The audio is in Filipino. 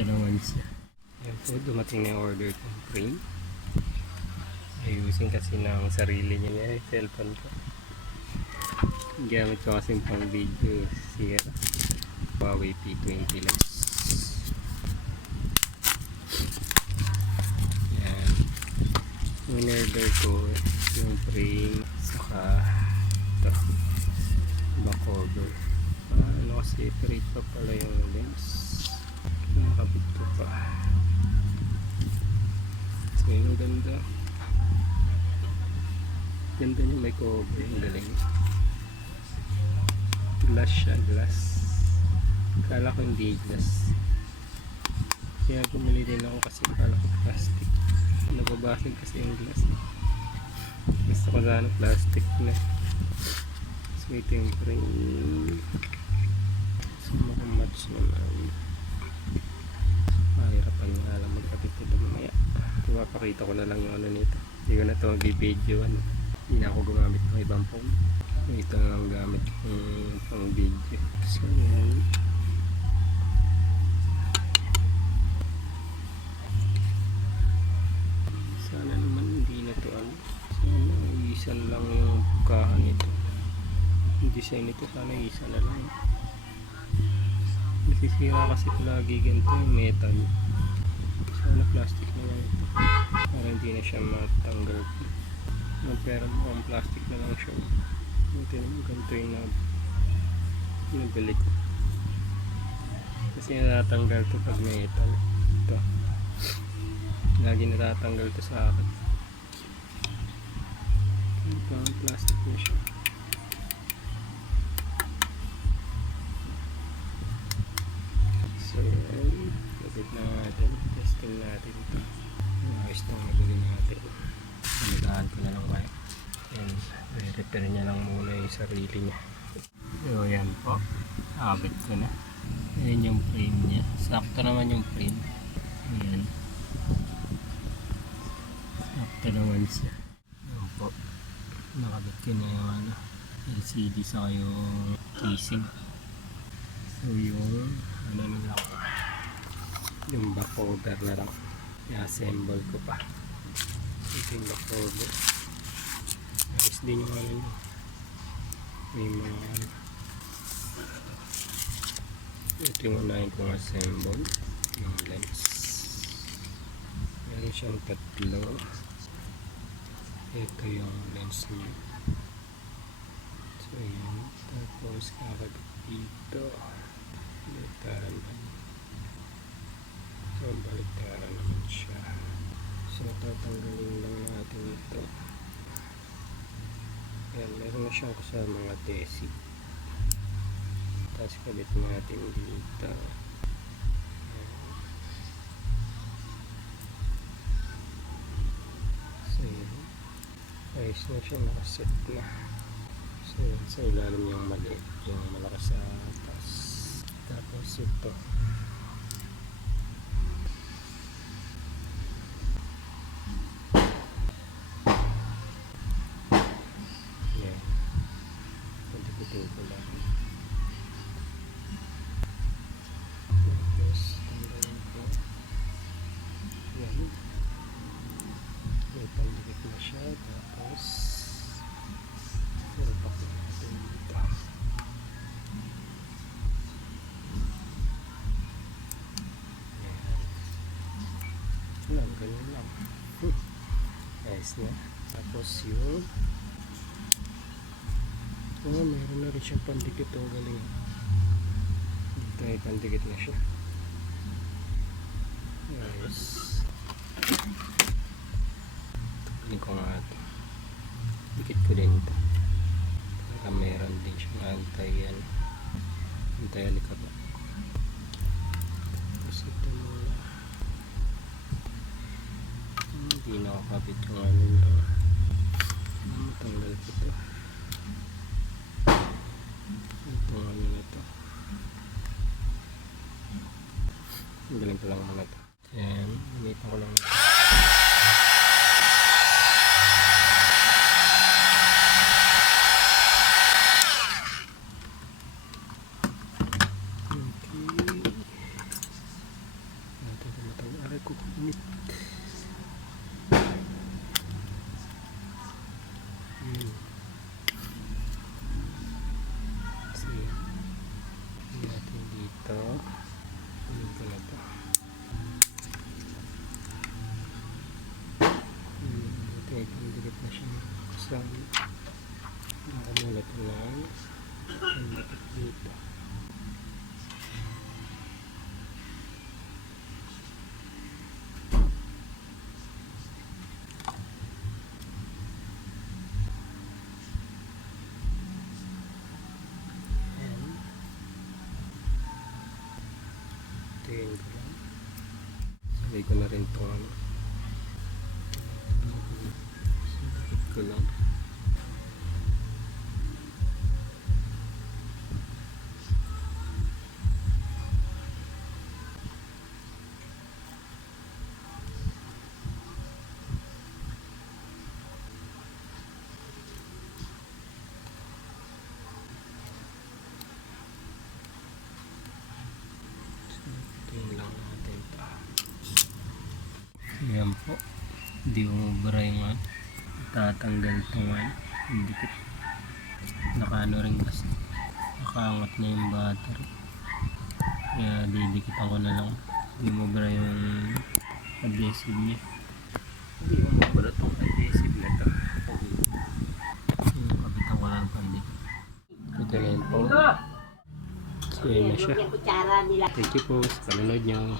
Ito naman siya. Yan po, dumating na yung order kong frame. Ayusin kasi ng sarili niya yung cellphone ko. Gamit ko kasi pang video siya. Huawei P20 lang. Yan. Yung in-order ko yung frame saka ito back cover. Ano kasi separate pa pala yung lens. Nakakabit ko pa. So yung ganda. Ganda niya, may cover. Ang galing. Glass siya, glass. Kala ko hindi glass. Kaya bumili din ako kasi kala ko plastic. Nababasag kasi yung glass. Gusto ko sana plastic na. So ito yung frame. So makamatch naman. Mahirapan nga lang magkapit ito mamaya. Ipapakita ko na lang yung ano nito. Hindi ko na ito mag-videoan. Hindi na ako gumamit ng ibang phone. Ito na lang gamit yung pang video. So yan. Sana naman hindi na ito ano. Sana isa lang yung bukahan nito. Yung design nito sana isa na lang. Nasisira kasi lagi ganito yung metal. Sana plastic na lang ito. Para hindi na siya matanggal. Pero mukhang plastic na lang siya. Ito yung ganito yung nabili ko. Kasi natatanggal ito pag metal. Ito. Lagi natatanggal ito sa akin. Ito ang plastic na siya. So yan. Labit na natin. Testing natin ito. Ayos itong nabili natin. Nagahan ko na lang kayo. Yan. I-repair niya lang muna yung sarili niya. So yan po. Abit ko na. Ayan yung frame niya. Sakto naman yung frame. Ayan. Sakto naman siya. Ayan po. Nakabit ko na yung ano, LCD sa yung casing. So yung ano na lang. Yung back cover na lang. I-assemble ko pa. Ito yung back cover. Ayos din yung ano nyo. May mga ano. Ito yung unahin kong assemble. Yung lens. Meron siyang tatlo. Ito yung lens niya. So yun. Tapos kakabit dito. Baliktaran ba? So baliktaran naman siya. So tatanggalin lang natin ito. Ayan, meron na siyang kasama mga desi. Tapos kabit natin dito. So yun. Ayos na siya, nakaset na. So yun, sa ilalim yung maliit, yung malakas sa atas. Tapos ito. Yan. Pagdikitin ko lang. Tapos tanggalin ko. Yan. May pandikit na siya. Tapos pulpak natin dito. Yan. Ganyan lang. Ayos na. Tapos yung meron na rin siyang pandikit. Ang galing. Dito ay pandikit na siya. Ayos. Tukulin ko nga ito. Dikit ko din ito. Para meron din siyang anti-alikabok. Tapos ito muna. Hindi na ako kapit yung ano nyo. Matanggal ko ito. Ito ano na ito. Galing ko lang muna ito. Ayan, gamitan ko lang ito. Init. So, yan natin dito. Ano ko na to? Ito ay pang-delete na siya. Kasama. Nakamulat lang. Pang-delete dito. Tingin ko lang. Sabay ko na rin ito ano. Sabay ko lang. Tingin lang natin ito. Ayan po. Hindi umubra yung tatanggal itong dikit. Nakaano rin kasi. Nakaangat na yung battery. Kaya didikitan ko na lang. Hindi umubra yung adhesive niya. Hindi umubra itong adhesive na ito. Kabitan ko lang pandikit. Ito na yun po. So yun na siya. Thank you po sa panonood niyo.